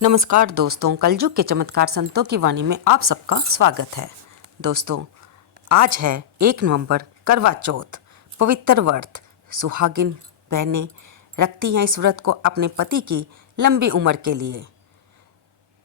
नमस्कार दोस्तों, कलयुग के चमत्कार संतों की वाणी में आप सबका स्वागत है। दोस्तों, आज है 1 नवंबर, करवा चौथ। पवित्र व्रत सुहागिन बहनें रखती हैं इस व्रत को अपने पति की लंबी उम्र के लिए।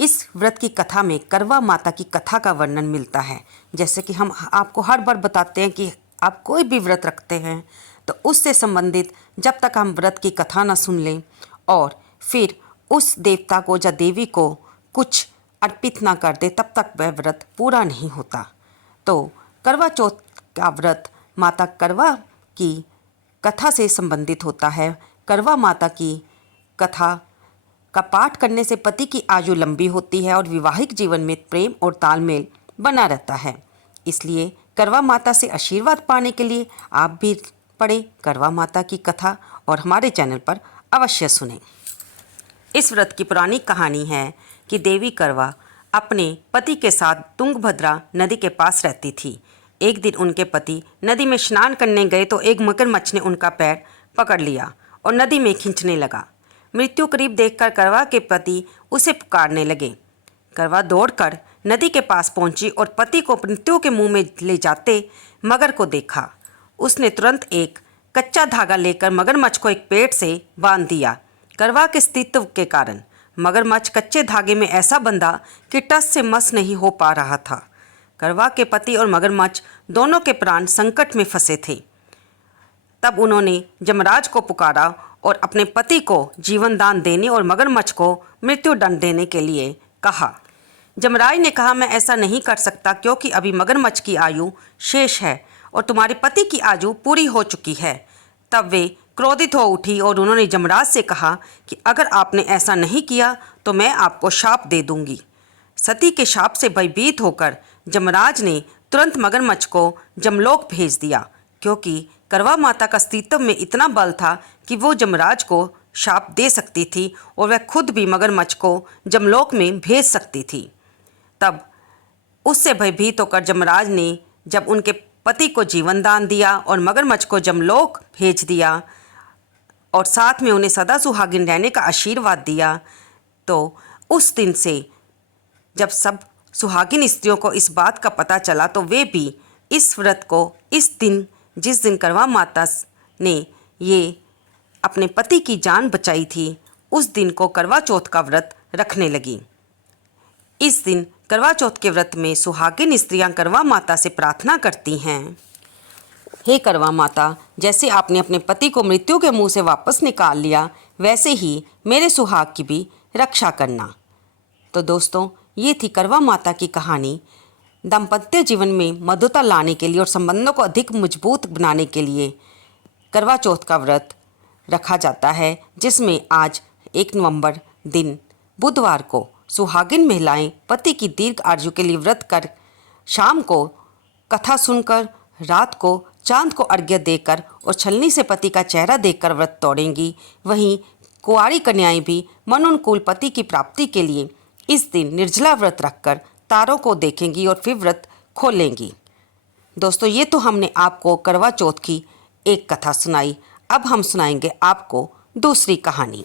इस व्रत की कथा में करवा माता की कथा का वर्णन मिलता है। जैसे कि हम आपको हर बार बताते हैं कि आप कोई भी व्रत रखते हैं तो उससे संबंधित जब तक हम व्रत की कथा ना सुन लें और फिर उस देवता को या देवी को कुछ अर्पित ना कर दे तब तक वह व्रत पूरा नहीं होता। तो करवा चौथ का व्रत माता करवा की कथा से संबंधित होता है। करवा माता की कथा का पाठ करने से पति की आयु लंबी होती है और वैवाहिक जीवन में प्रेम और तालमेल बना रहता है। इसलिए करवा माता से आशीर्वाद पाने के लिए आप भी पढ़ें करवा माता की कथा और हमारे चैनल पर अवश्य सुनें। इस व्रत की पुरानी कहानी है कि देवी करवा अपने पति के साथ तुंगभद्रा नदी के पास रहती थी। एक दिन उनके पति नदी में स्नान करने गए तो एक मगरमच्छ ने उनका पैर पकड़ लिया और नदी में खींचने लगा। मृत्यु करीब देखकर करवा के पति उसे पुकारने लगे। करवा दौड़कर नदी के पास पहुंची और पति को मृत्यु के मुंह में ले जाते मगर को देखा। उसने तुरंत एक कच्चा धागा लेकर मगरमच्छ को एक पेड़ से बांध दिया। करवा के अस्तित्व के कारण मगरमच्छ कच्चे धागे में ऐसा बंधा कि टस से मस नहीं हो पा रहा था। करवा के पति और मगरमच्छ दोनों के प्राण संकट में फंसे थे। तब उन्होंने यमराज को पुकारा और अपने पति को जीवन दान देने और मगरमच्छ को मृत्यु दंड देने के लिए कहा। यमराज ने कहा, मैं ऐसा नहीं कर सकता क्योंकि अभी मगरमच्छ की आयु शेष है और तुम्हारे पति की आयु पूरी हो चुकी है। तब वे क्रोधित हो उठी और उन्होंने यमराज से कहा कि अगर आपने ऐसा नहीं किया तो मैं आपको शाप दे दूंगी। सती के शाप से भयभीत होकर यमराज ने तुरंत मगरमच्छ को जमलोक भेज दिया, क्योंकि करवा माता का अस्तित्व में इतना बल था कि वो यमराज को शाप दे सकती थी और वह खुद भी मगरमच्छ को जमलोक में भेज सकती थी। तब उससे भयभीत होकर यमराज ने जब उनके पति को जीवन दान दिया और मगरमच्छ को जमलोक भेज दिया और साथ में उन्हें सदा सुहागिन रहने का आशीर्वाद दिया, तो उस दिन से जब सब सुहागिन स्त्रियों को इस बात का पता चला तो वे भी इस व्रत को इस दिन जिस दिन करवा माता ने ये अपने पति की जान बचाई थी उस दिन को करवा चौथ का व्रत रखने लगी। इस दिन करवा चौथ के व्रत में सुहागिन स्त्रियां करवा माता से प्रार्थना करती हैं, हे करवा माता, जैसे आपने अपने पति को मृत्यु के मुंह से वापस निकाल लिया वैसे ही मेरे सुहाग की भी रक्षा करना। तो दोस्तों, ये थी करवा माता की कहानी। दाम्पत्य जीवन में मधुरता लाने के लिए और संबंधों को अधिक मजबूत बनाने के लिए करवा चौथ का व्रत रखा जाता है, जिसमें आज 1 नवंबर दिन बुधवार को सुहागिन महिलाएं पति की दीर्घ आयु के लिए व्रत कर शाम को कथा सुनकर रात को चांद को अर्घ्य देकर और छलनी से पति का चेहरा देखकर व्रत तोड़ेंगी। वहीं कुंवारी कन्याएं भी मनोनुकूल पति की प्राप्ति के लिए इस दिन निर्जला व्रत रखकर तारों को देखेंगी और फिर व्रत खोलेंगी। दोस्तों, ये तो हमने आपको करवा चौथ की एक कथा सुनाई। अब हम सुनाएंगे आपको दूसरी कहानी।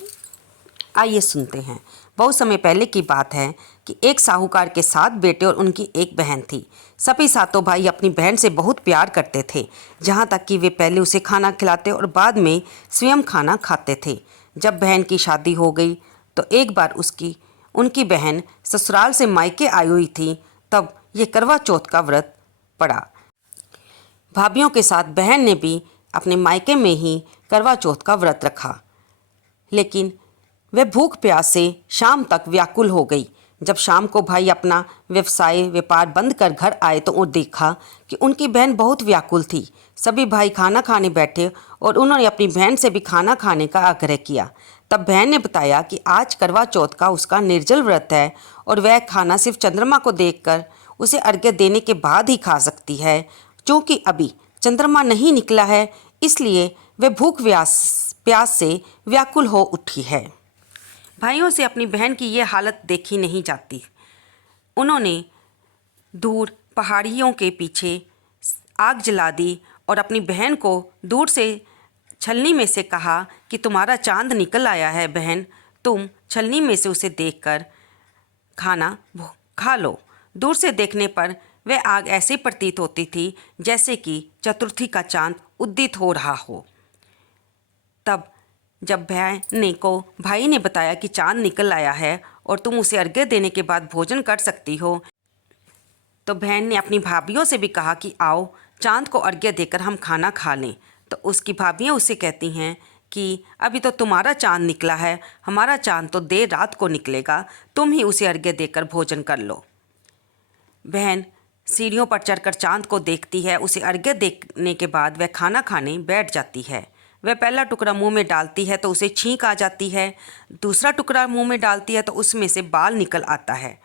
आइए सुनते हैं। बहुत समय पहले की बात है कि एक साहूकार के 7 बेटे और उनकी एक बहन थी। सभी सातों भाई अपनी बहन से बहुत प्यार करते थे, जहाँ तक कि वे पहले उसे खाना खिलाते और बाद में स्वयं खाना खाते थे। जब बहन की शादी हो गई तो एक बार उनकी बहन ससुराल से मायके आई हुई थी। तब ये करवा चौथ का व्रत पड़ा। भाभीियों के साथ बहन ने भी अपने मायके में ही करवा चौथ का व्रत रखा, लेकिन वह भूख प्यास से शाम तक व्याकुल हो गई। जब शाम को भाई अपना व्यापार बंद कर घर आए तो वो देखा कि उनकी बहन बहुत व्याकुल थी। सभी भाई खाना खाने बैठे और उन्होंने अपनी बहन से भी खाना खाने का आग्रह किया। तब बहन ने बताया कि आज करवा चौथ का उसका निर्जल व्रत है और वह खाना सिर्फ चंद्रमा को देखकर उसे अर्घ्य देने के बाद ही खा सकती है। क्योंकि अभी चंद्रमा नहीं निकला है, इसलिए वह भूख प्यास से व्याकुल हो उठी है। भाइयों से अपनी बहन की ये हालत देखी नहीं जाती। उन्होंने दूर पहाड़ियों के पीछे आग जला दी और अपनी बहन को दूर से छलनी में से कहा कि तुम्हारा चांद निकल आया है बहन, तुम छलनी में से उसे देखकर खाना खा लो। दूर से देखने पर वह आग ऐसे प्रतीत होती थी जैसे कि चतुर्थी का चांद उदित हो रहा हो। तब जब भाई ने बताया कि चांद निकल आया है और तुम उसे अर्घ्य देने के बाद भोजन कर सकती हो, तो बहन ने अपनी भाभीियों से भी कहा कि आओ चांद को अर्घ्य देकर हम खाना खा लें। तो उसकी भाभीयाँ उससे कहती हैं कि अभी तो तुम्हारा चांद निकला है, हमारा चांद तो देर रात को निकलेगा, तुम ही उसे अर्घ्य देकर भोजन कर लो। बहन सीढ़ियों पर चढ़कर चांद को देखती है। उसे अर्घ्य देने के बाद वह खाना खाने बैठ जाती है। वह पहला टुकड़ा मुंह में डालती है तो उसे छींक आ जाती है। दूसरा टुकड़ा मुंह में डालती है तो उसमें से बाल निकल आता है।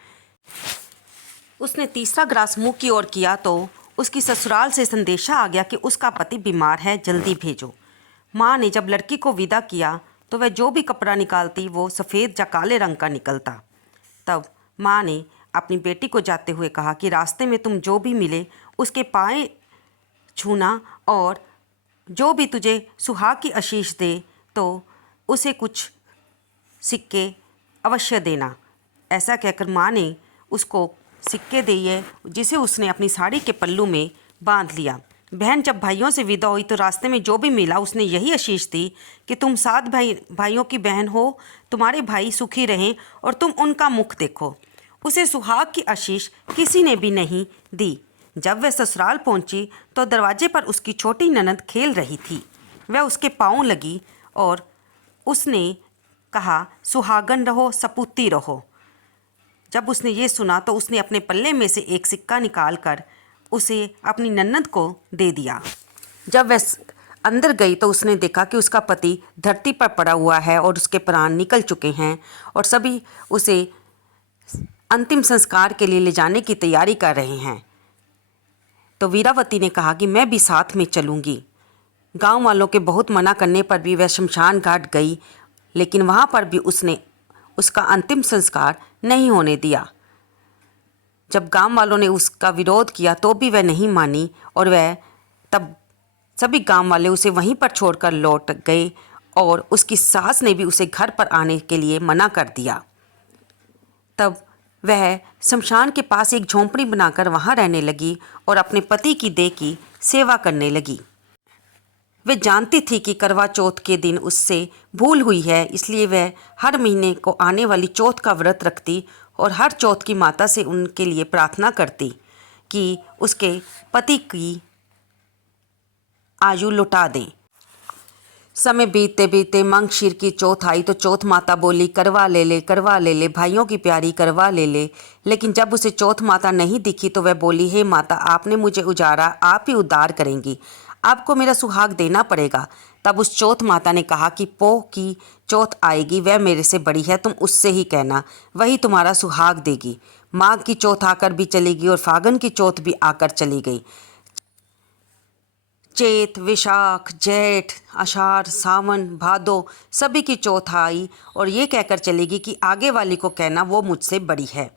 उसने तीसरा ग्रास मुंह की ओर किया तो उसकी ससुराल से संदेशा आ गया कि उसका पति बीमार है, जल्दी भेजो। माँ ने जब लड़की को विदा किया तो वह जो भी कपड़ा निकालती वो सफ़ेद या काले रंग का निकलता। तब माँ ने अपनी बेटी को जाते हुए कहा कि रास्ते में तुम जो भी मिले उसके पाए छूना और जो भी तुझे सुहाग की आशीष दे तो उसे कुछ सिक्के अवश्य देना। ऐसा कहकर माँ ने उसको सिक्के दिए जिसे उसने अपनी साड़ी के पल्लू में बांध लिया। बहन जब भाइयों से विदा हुई तो रास्ते में जो भी मिला उसने यही आशीष दी कि तुम 7 भाइयों की बहन हो, तुम्हारे भाई सुखी रहें और तुम उनका मुख देखो। उसे सुहाग की आशीष किसी ने भी नहीं दी। जब वह ससुराल पहुंची तो दरवाजे पर उसकी छोटी ननद खेल रही थी। वह उसके पाँव लगी और उसने कहा, सुहागन रहो, सपूती रहो। जब उसने ये सुना तो उसने अपने पल्ले में से एक सिक्का निकालकर उसे अपनी ननद को दे दिया। जब वह अंदर गई तो उसने देखा कि उसका पति धरती पर पड़ा हुआ है और उसके प्राण निकल चुके हैं और सभी उसे अंतिम संस्कार के लिए ले जाने की तैयारी कर रहे हैं। तो वीरावती ने कहा कि मैं भी साथ में चलूँगी। गांव वालों के बहुत मना करने पर भी वह शमशान घाट गई, लेकिन वहाँ पर भी उसने उसका अंतिम संस्कार नहीं होने दिया। जब गांव वालों ने उसका विरोध किया तो भी वह नहीं मानी और वह तब सभी गांव वाले उसे वहीं पर छोड़कर लौट गए और उसकी सास ने भी उसे घर पर आने के लिए मना कर दिया। तब वह शमशान के पास एक झोंपड़ी बनाकर वहाँ रहने लगी और अपने पति की देह की सेवा करने लगी। वह जानती थी कि करवा चौथ के दिन उससे भूल हुई है, इसलिए वह हर महीने को आने वाली चौथ का व्रत रखती और हर चौथ की माता से उनके लिए प्रार्थना करती कि उसके पति की आयु लौटा दें। समय बीतते बीतते मंगशीर की चौथ आई तो चौथ माता बोली, करवा ले ले, करवा ले ले, भाइयों की प्यारी करवा ले ले। लेकिन जब उसे चौथ माता नहीं दिखी तो वह बोली, हे माता, आपने मुझे उजारा, आप ही उद्धार करेंगी, आपको मेरा सुहाग देना पड़ेगा। तब उस चौथ माता ने कहा कि पोह की चौथ आएगी, वह मेरे से बड़ी है, तुम उससे ही कहना, वही तुम्हारा सुहाग देगी। माघ की चौथ आकर भी चली गई और फागुन की चौथ भी आकर चली गई। चैत, विशाख, जेठ, आषाढ़, सावन, भादो सभी की चौथ आई और ये कहकर चलेगी कि आगे वाली को कहना वो मुझसे बड़ी है।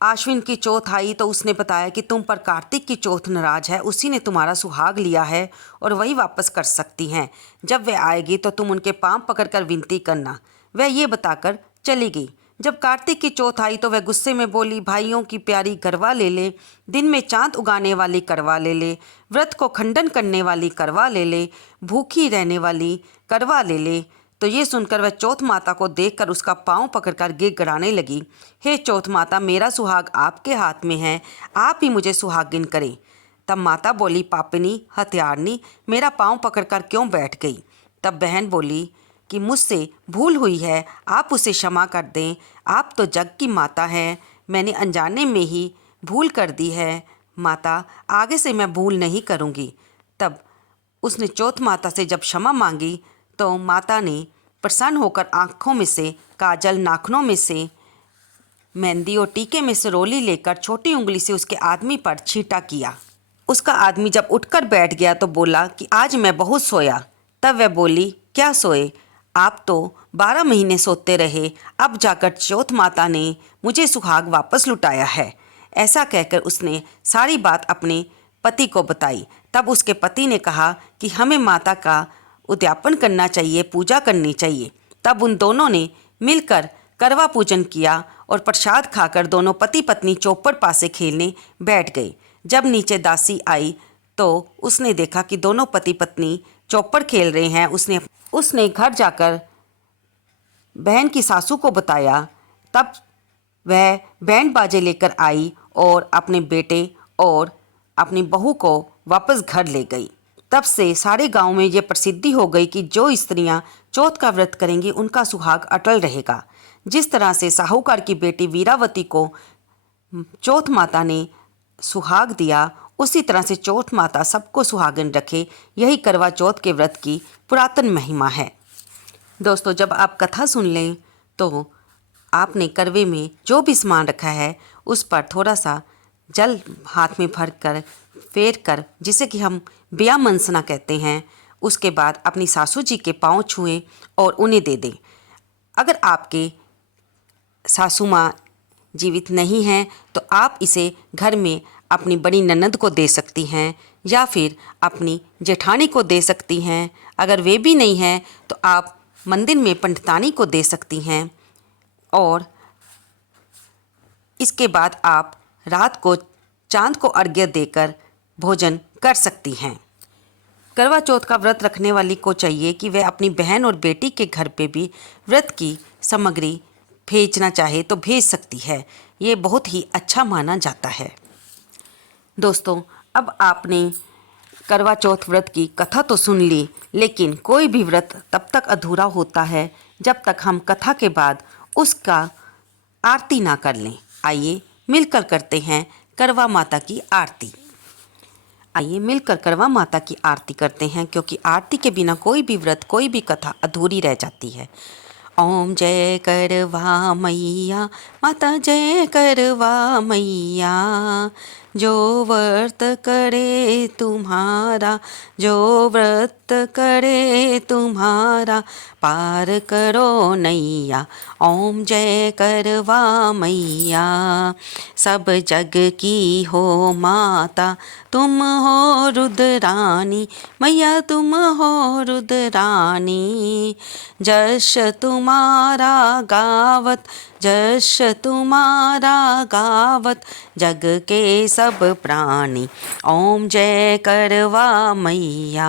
आश्विन की चौथ आई तो उसने बताया कि तुम पर कार्तिक की चौथ नाराज है, उसी ने तुम्हारा सुहाग लिया है और वही वापस कर सकती हैं। जब वह आएगी तो तुम उनके पांव पकड़कर विनती करना। वह ये बताकर चली गई। जब कार्तिक की चौथ आई तो वह गुस्से में बोली, भाइयों की प्यारी करवा ले ले, दिन में चांद उगाने वाली करवा ले ले, व्रत को खंडन करने वाली करवा ले ले, भूखी रहने वाली करवा ले ले। तो ये सुनकर वह चौथ माता को देखकर उसका पाँव पकड़कर गिड़गिड़ाने लगी, हे चौथ माता, मेरा सुहाग आपके हाथ में है, आप ही मुझे सुहागिन करें। तब माता बोली, पापिनी, हत्यारनी, मेरा पाँव पकड़कर क्यों बैठ गई। तब बहन बोली कि मुझसे भूल हुई है, आप उसे क्षमा कर दें, आप तो जग की माता हैं, मैंने अनजाने में ही भूल कर दी है माता, आगे से मैं भूल नहीं करूँगी। तब उसने चौथ माता से जब क्षमा मांगी तो माता ने प्रसन्न होकर आँखों में से काजल, नाखनों में से मेहंदी और टीके में से रोली लेकर छोटी उंगली से उसके आदमी पर छींटा किया। उसका आदमी जब उठकर बैठ गया तो बोला कि आज मैं बहुत सोया। तब वह बोली, क्या सोए, आप तो 12 महीने सोते रहे, अब जाकर चौथ माता ने मुझे सुहाग वापस लुटाया है। ऐसा कहकर उसने सारी बात अपने पति को बताई। तब उसके पति ने कहा कि हमें माता का उद्यापन करना चाहिए, पूजा करनी चाहिए। तब उन दोनों ने मिलकर करवा पूजन किया और प्रसाद खाकर दोनों पति पत्नी चौपड़ पासे खेलने बैठ गए। जब नीचे दासी आई तो उसने देखा कि दोनों पति पत्नी चौपड़ खेल रहे हैं। उसने घर जाकर बहन की सासू को बताया। तब वह बैंड बाजे लेकर आई और अपने बेटे और अपनी बहू को वापस घर ले गई। तब से सारे गांव में ये प्रसिद्धि हो गई कि जो स्त्रियां चौथ का व्रत करेंगी उनका सुहाग अटल रहेगा। जिस तरह से साहूकार की बेटी वीरावती को चौथ माता ने सुहाग दिया, उसी तरह से चौथ माता सबको सुहागन रखे। यही करवा चौथ के व्रत की पुरातन महिमा है। दोस्तों, जब आप कथा सुन लें तो आपने करवे में जो भी सामान रखा है उस पर थोड़ा सा जल हाथ में भर कर फेर कर, जिसे कि हम बिया मनसना कहते हैं, उसके बाद अपनी सासू जी के पाँव छुएं और उन्हें दे दें। अगर आपके सासू माँ जीवित नहीं हैं तो आप इसे घर में अपनी बड़ी ननद को दे सकती हैं या फिर अपनी जेठानी को दे सकती हैं। अगर वे भी नहीं हैं तो आप मंदिर में पंडितानी को दे सकती हैं। और इसके बाद आप रात को चांद को अर्घ्य देकर भोजन कर सकती हैं। करवा चौथ का व्रत रखने वाली को चाहिए कि वह अपनी बहन और बेटी के घर पे भी व्रत की सामग्री भेजना चाहे तो भेज सकती है। ये बहुत ही अच्छा माना जाता है। दोस्तों, अब आपने करवा चौथ व्रत की कथा तो सुन ली, लेकिन कोई भी व्रत तब तक अधूरा होता है जब तक हम कथा के बाद उसका आरती ना कर लें। आइए मिलकर करते हैं करवा माता की आरती। आइए मिलकर करवा माता की आरती करते हैं, क्योंकि आरती के बिना कोई भी व्रत, कोई भी कथा अधूरी रह जाती है। ओम जय करवा मैया, माता जय करवा मैया, जो व्रत करे तुम्हारा, जो व्रत करे तुम्हारा, पार करो नैया। ओम जय करवा मैया, सब जग की हो माता, तुम हो रुद्रानी, मैया तुम हो रुद्रानी। जश तुम्हारा गावत, जश तुम्हारा गावत, जग के सब प्राणी। ओम जय करवा मैया।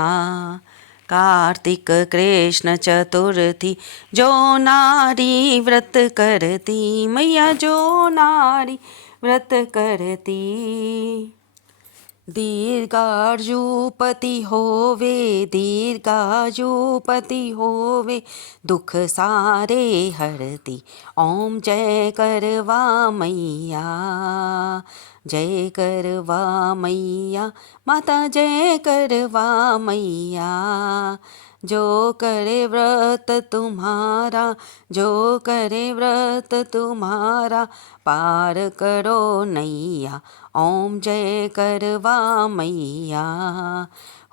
कार्तिक कृष्ण चतुर्थी, जो नारी व्रत करती, मैया जो नारी व्रत करती। दीर्घायुपति होवे, दीर्घायुपति होवे, दुख सारे हरती। ओम जय करवा मैया, जय करवा मैया, माता जय करवा मैया। जो करे व्रत तुम्हारा, जो करे व्रत तुम्हारा, पार करो नैया। ओम जय करवा मैया।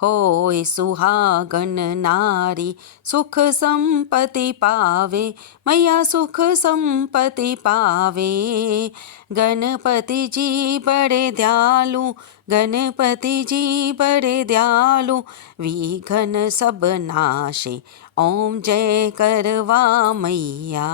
होए सुहागन नारी, सुख संपत्ति पावे, मैया सुख संपत्ति पावे। गणपति जी बड़े दयालु, गणपति जी बड़े दयालु, विघ्न सब नाशे। ओम जय करवा मैया,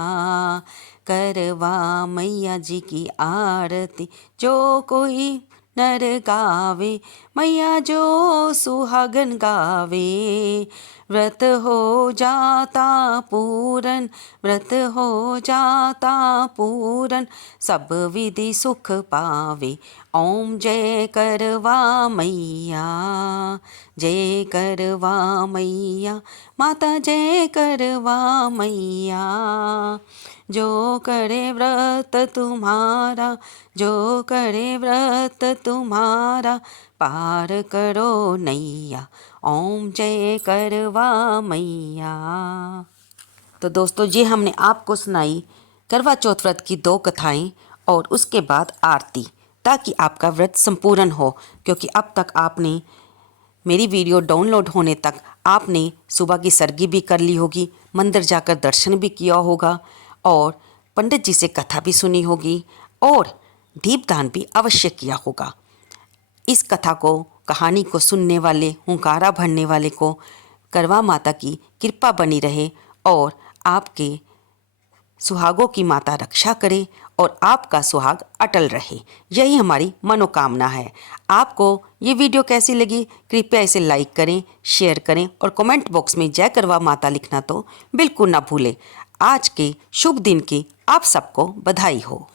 करवा मैया जी की आरती जो कोई नर गावे, मैया जो सुहागन गावे। व्रत हो जाता पूरन, व्रत हो जाता पूरन, सब विधि सुख पावे। ओम जय करवा मैया, जय करवा मैया, माता जय करवा मैया। जो करे व्रत तुम्हारा, जो करे व्रत तुम्हारा, पार करो नैया। ओम जय करवा मैया। तो दोस्तों, ये हमने आपको सुनाई करवा चौथ व्रत की 2 कथाएं और उसके बाद आरती, ताकि आपका व्रत संपूर्ण हो। क्योंकि अब तक आपने मेरी वीडियो डाउनलोड होने तक आपने सुबह की सरगी भी कर ली होगी, मंदिर जाकर दर्शन भी किया होगा और पंडित जी से कथा भी सुनी होगी और दीपदान भी अवश्य किया होगा। इस कथा को, कहानी को सुनने वाले, हुंकारा भरने वाले को करवा माता की कृपा बनी रहे और आपके सुहागों की माता रक्षा करे और आपका सुहाग अटल रहे, यही हमारी मनोकामना है। आपको ये वीडियो कैसी लगी, कृपया इसे लाइक करें, शेयर करें और कमेंट बॉक्स में जय करवा माता लिखना तो बिल्कुल ना भूलें। आज के शुभ दिन की आप सबको बधाई हो।